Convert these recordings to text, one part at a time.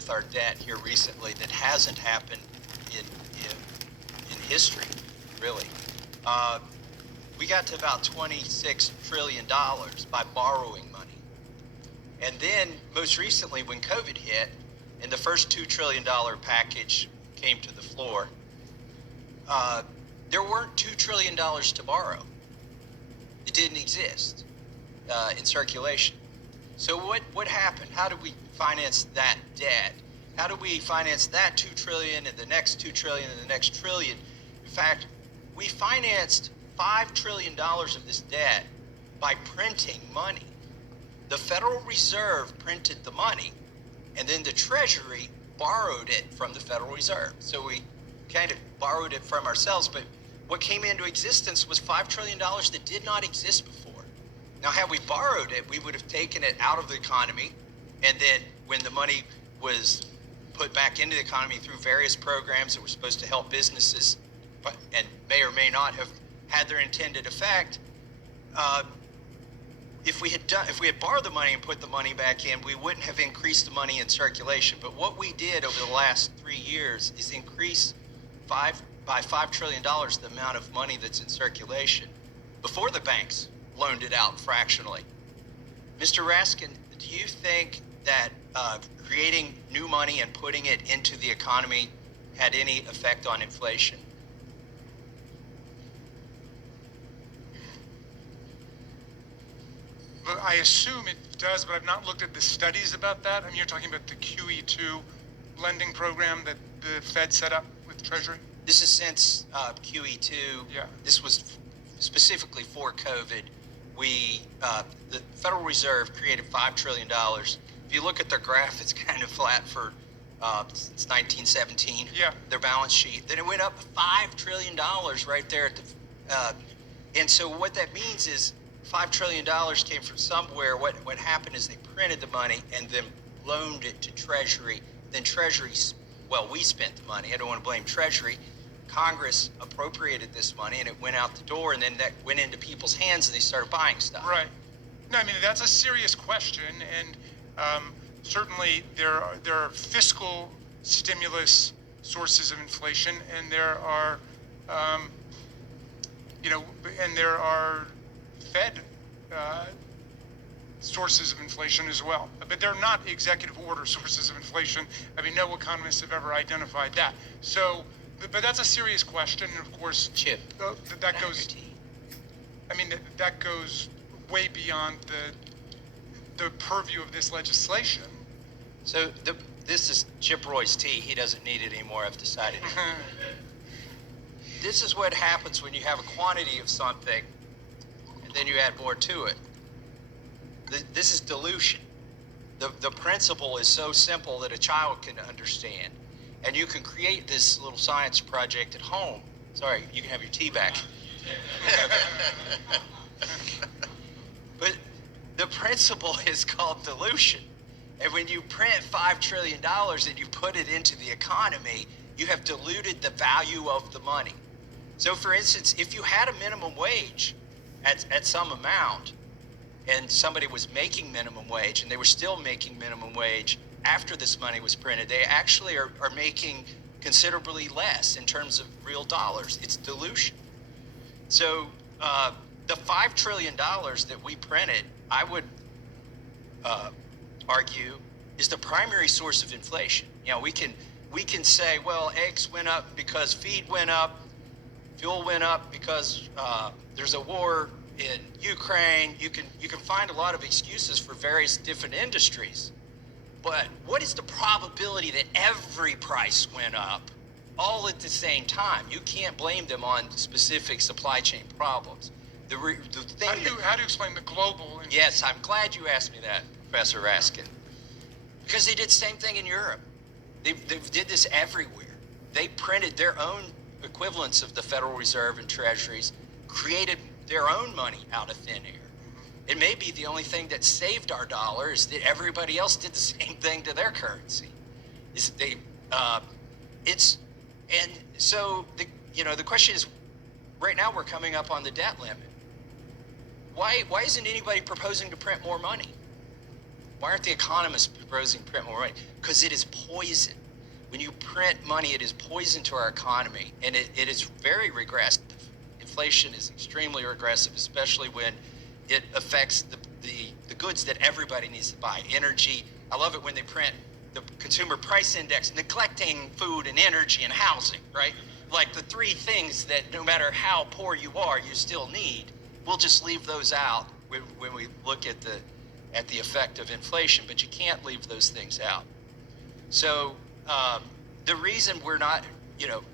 with our debt here recently that hasn't happened in history, really. We got to about $26 trillion by borrowing money. And then most recently when COVID hit and the first $2 trillion package came to the floor, there weren't $2 trillion to borrow. It didn't exist in circulation. So what happened? How do we finance that debt? How do we finance that $2 trillion and the next $2 trillion and the next trillion? In fact, we financed $5 trillion of this debt by printing money. The Federal Reserve printed the money, and then the Treasury borrowed it from the Federal Reserve. So we kind of borrowed it from ourselves, but what came into existence was $5 trillion that did not exist before. Now, had we borrowed it, we would have taken it out of the economy, and then when the money was put back into the economy through various programs that were supposed to help businesses, and may or may not have had their intended effect, if we had borrowed the money and put the money back in, we wouldn't have increased the money in circulation. But what we did over the last 3 years is increase by $5 trillion the amount of money that's in circulation before the banks loaned it out fractionally. Mr. Raskin, do you think that creating new money and putting it into the economy had any effect on inflation? Well, I assume it does, but I've not looked at the studies about that. I mean, you're talking about the QE2 lending program that the Fed set up with Treasury? This is since QE2. Yeah. This was specifically for COVID. The Federal Reserve created $5 trillion. If you look at their graph, it's kind of flat for since 1917. Yeah. Their balance sheet. Then it went up $5 trillion right there at the. And so what that means is $5 trillion came from somewhere. What happened is they printed the money and then loaned it to Treasury. Then Treasury, well, we spent the money. I don't want to blame Treasury. Congress appropriated this money and it went out the door, and then that went into people's hands and they started buying stuff. Right. No, I mean, that's a serious question, and certainly there are fiscal stimulus sources of inflation, and there are, and there are Fed sources of inflation as well. But they're not executive order sources of inflation. I mean, no economists have ever identified that. So, but that's a serious question, and of course, Chip, that goes. I mean, that goes way beyond the purview of this legislation. So this is Chip Roy's tea. He doesn't need it anymore. I've decided. This is what happens when you have a quantity of something, and then you add more to it. This is dilution. The principle is so simple that a child can understand. And you can create this little science project at home. Sorry, you can have your tea back. But the principle is called dilution. And when you print $5 trillion and you put it into the economy, you have diluted the value of the money. So for instance, if you had a minimum wage at some amount, and somebody was making minimum wage and they were still making minimum wage after this money was printed, they actually are making considerably less in terms of real dollars. It's dilution. So the $5 trillion that we printed, I would argue, is the primary source of inflation. You know, we can say, well, eggs went up because feed went up, fuel went up because there's a war in Ukraine. You can find a lot of excuses for various different industries. But what is the probability that every price went up all at the same time? You can't blame them on specific supply chain problems. The thing How do you explain the global? Yes, I'm glad you asked me that, Professor Raskin. Because they did the same thing in Europe. They did this everywhere. They printed their own equivalents of the Federal Reserve and treasuries, created their own money out of thin air. It may be the only thing that saved our dollar is that everybody else did the same thing to their currency. The question is, right now we're coming up on the debt limit. Why isn't anybody proposing to print more money? Why aren't the economists proposing print more money? Because it is poison. When you print money, it is poison to our economy, and it is very regressive. Inflation is extremely regressive, especially when it affects the goods that everybody needs to buy. Energy. I love it when they print the consumer price index, neglecting food and energy and housing, right? Like the three things that no matter how poor you are, you still need. We'll just leave those out when we look at the effect of inflation, but you can't leave those things out. So the reason we're not,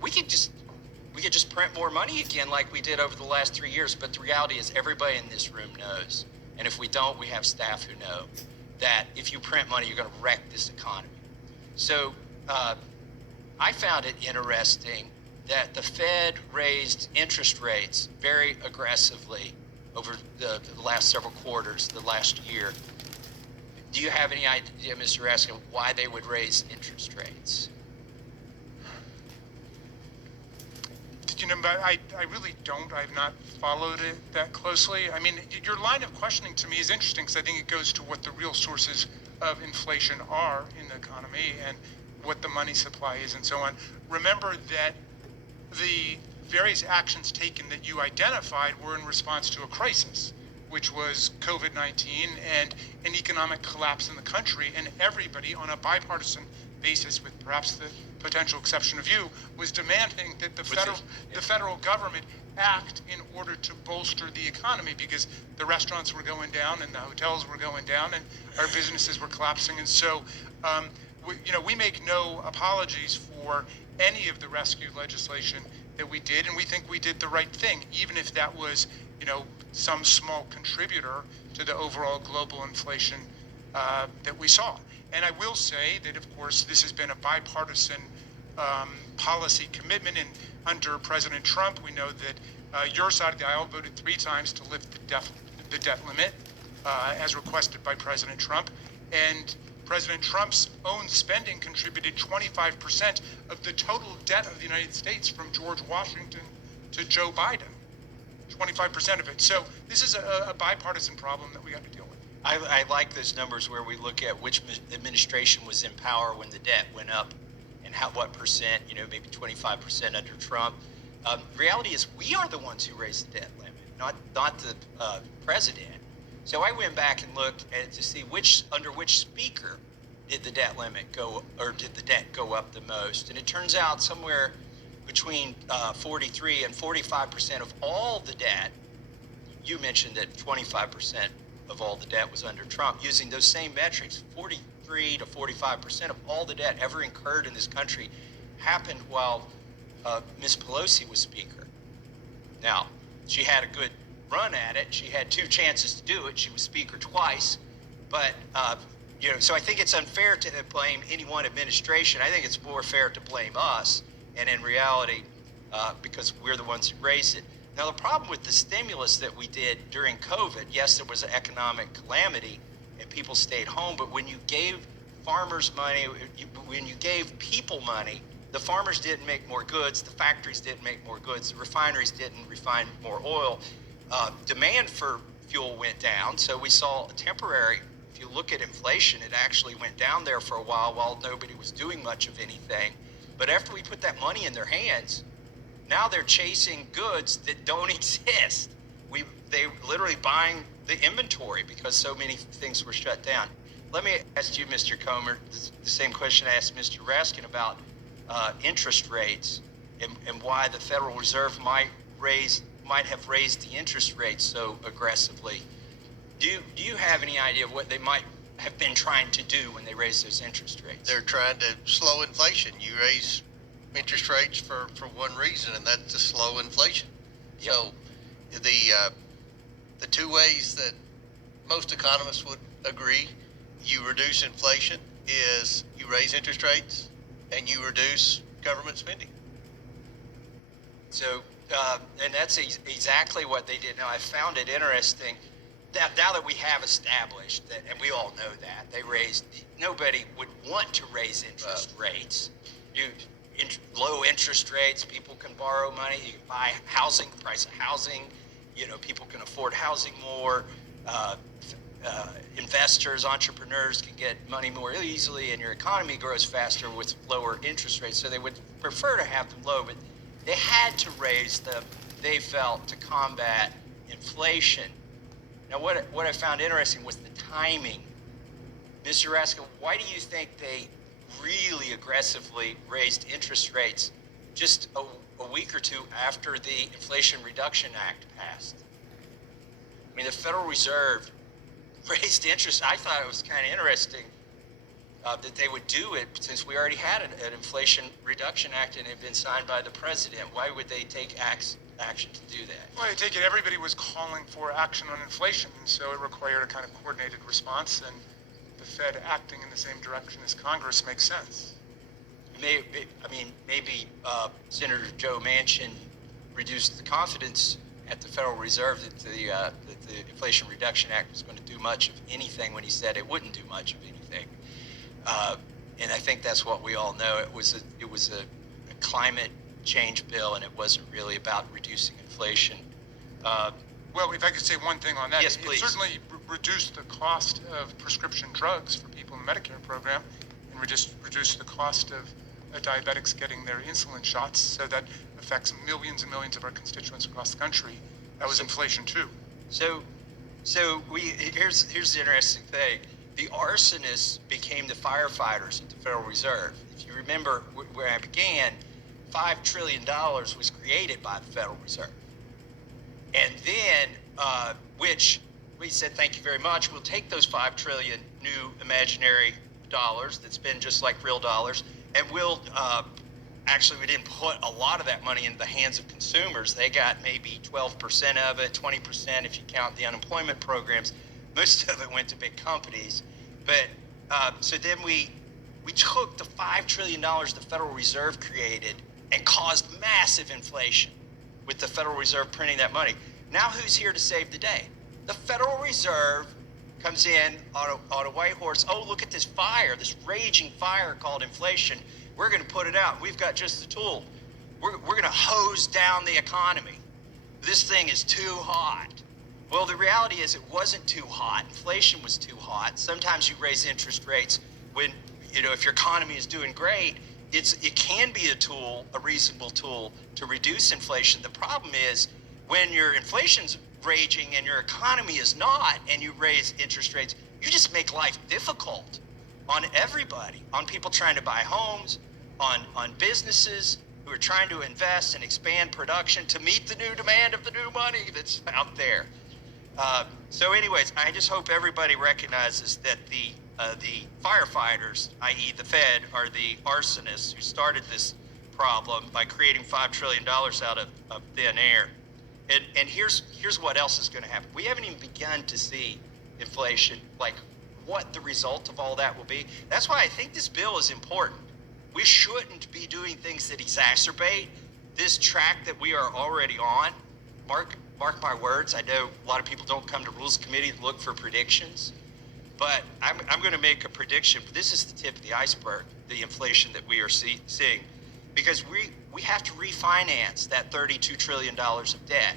we could just print more money again like we did over the last 3 years, but the reality is everybody in this room knows, and if we don't, we have staff who know that if you print money, you're going to wreck this economy. So I found it interesting that the Fed raised interest rates very aggressively over the last several quarters, the last year. Do you have any idea, Mr. Raskin, why they would raise interest rates? I really don't. I've not followed it that closely. I mean, your line of questioning to me is interesting because I think it goes to what the real sources of inflation are in the economy and what the money supply is and so on. Remember that the various actions taken that you identified were in response to a crisis, which was COVID-19 and an economic collapse in the country, and everybody on a bipartisan basis, with perhaps the potential exception of you, was demanding that the federal government act in order to bolster the economy because the restaurants were going down and the hotels were going down and our businesses were collapsing. And so, we make no apologies for any of the rescue legislation that we did, and we think we did the right thing, even if that was, some small contributor to the overall global inflation that we saw. And I will say that, of course, this has been a bipartisan policy commitment. And under President Trump, we know that your side of the aisle voted 3 times to lift the debt limit as requested by President Trump. And President Trump's own spending contributed 25% of the total debt of the United States from George Washington to Joe Biden. 25% of it. So this is a bipartisan problem that we got to deal with. I like those numbers where we look at which administration was in power when the debt went up and what percent, maybe 25% under Trump. Reality is we are the ones who raised the debt limit, not the president. So I went back and looked to see under which speaker did the debt limit go, or did the debt go up the most. And it turns out somewhere between 43 and 45% of all the debt. You mentioned that 25% of all the debt was under Trump. Using those same metrics, 43 to 45% of all the debt ever incurred in this country happened while Ms. Pelosi was Speaker. Now, she had a good run at it. She had 2 chances to do it. She was Speaker twice. But, so I think it's unfair to blame any one administration. I think it's more fair to blame us. And in reality, because we're the ones who raised it. Now, the problem with the stimulus that we did during COVID, yes, there was an economic calamity and people stayed home, but when you gave farmers money, when you gave people money, the farmers didn't make more goods, the factories didn't make more goods, the refineries didn't refine more oil. Demand for fuel went down, so we saw a temporary, if you look at inflation, it actually went down there for a while nobody was doing much of anything. But after we put that money in their hands, now they're chasing goods that don't exist. They literally buying the inventory because so many things were shut down. Let me ask you, Mr. Comer, the same question I asked Mr. Raskin about interest rates and why the Federal Reserve might have raised the interest rates so aggressively. Do you have any idea of what they might have been trying to do when they raised those interest rates? They're trying to slow inflation. You raise interest rates for one reason, and that's to slow inflation. Yep. So the 2 ways that most economists would agree you reduce inflation is you raise interest rates and you reduce government spending. So, and that's exactly what they did. Now, I found it interesting that now that we have established that, and we all know that, nobody would want to raise interest rates. Low interest rates, people can borrow money, you can buy housing, the price of housing, people can afford housing more. investors, entrepreneurs can get money more easily, and your economy grows faster with lower interest rates. So they would prefer to have them low, but they had to raise them, they felt, to combat inflation. Now, what I found interesting was the timing. Mr. Raska, why do you think they really aggressively raised interest rates just a week or two after the Inflation Reduction Act passed? I mean, the Federal Reserve raised interest. I thought it was kind of interesting that they would do it since we already had an Inflation Reduction Act and it had been signed by the president. Why would they take action to do that? Well, I take it everybody was calling for action on inflation, and so it required a kind of coordinated response, and the Fed acting in the same direction as Congress makes sense. Maybe Senator Joe Manchin reduced the confidence at the Federal Reserve that the Inflation Reduction Act was going to do much of anything when he said it wouldn't do much of anything. And I think that's what we all know. It was a climate change bill, and it wasn't really about reducing inflation. Well, if I could say one thing on that. Yes, please. It certainly reduced the cost of prescription drugs for people in the Medicare program, and reduced the cost of diabetics getting their insulin shots, so that affects millions and millions of our constituents across the country. That was inflation too. So here's the interesting thing. The arsonists became the firefighters at the Federal Reserve. If you remember where I began, $5 trillion was created by the Federal Reserve. And then, which we said, thank you very much, we'll take those 5 trillion new imaginary dollars that spend just like real dollars, and we'll, actually we didn't put a lot of that money into the hands of consumers. They got maybe 12% of it, 20% if you count the unemployment programs. Most of it went to big companies. But, so then we took the $5 trillion the Federal Reserve created and caused massive inflation with the Federal Reserve printing that money. Now who's here to save the day? The Federal Reserve comes in on a white horse. Oh, look at this fire, this raging fire called inflation. We're going to put it out. We've got just the tool. We're going to hose down the economy. This thing is too hot. Well, the reality is it wasn't too hot. Inflation was too hot. Sometimes you raise interest rates when, if your economy is doing great, it can be a tool, a reasonable tool to reduce inflation. The problem is when your inflation's raging and your economy is not, and you raise interest rates, you just make life difficult on everybody, on people trying to buy homes, on businesses who are trying to invest and expand production to meet the new demand of the new money that's out there. So anyways, I just hope everybody recognizes that the firefighters, i.e. the Fed, are the arsonists who started this problem by creating $5 trillion out of thin air. And here's what else is going to happen. We haven't even begun to see inflation, like what the result of all that will be. That's why I think this bill is important. We shouldn't be doing things that exacerbate this track that we are already on. Mark my words. I know a lot of people don't come to Rules Committee to look for predictions, but I'm going to make a prediction. This is the tip of the iceberg, the inflation that we are seeing, because we have to refinance that $32 trillion of debt.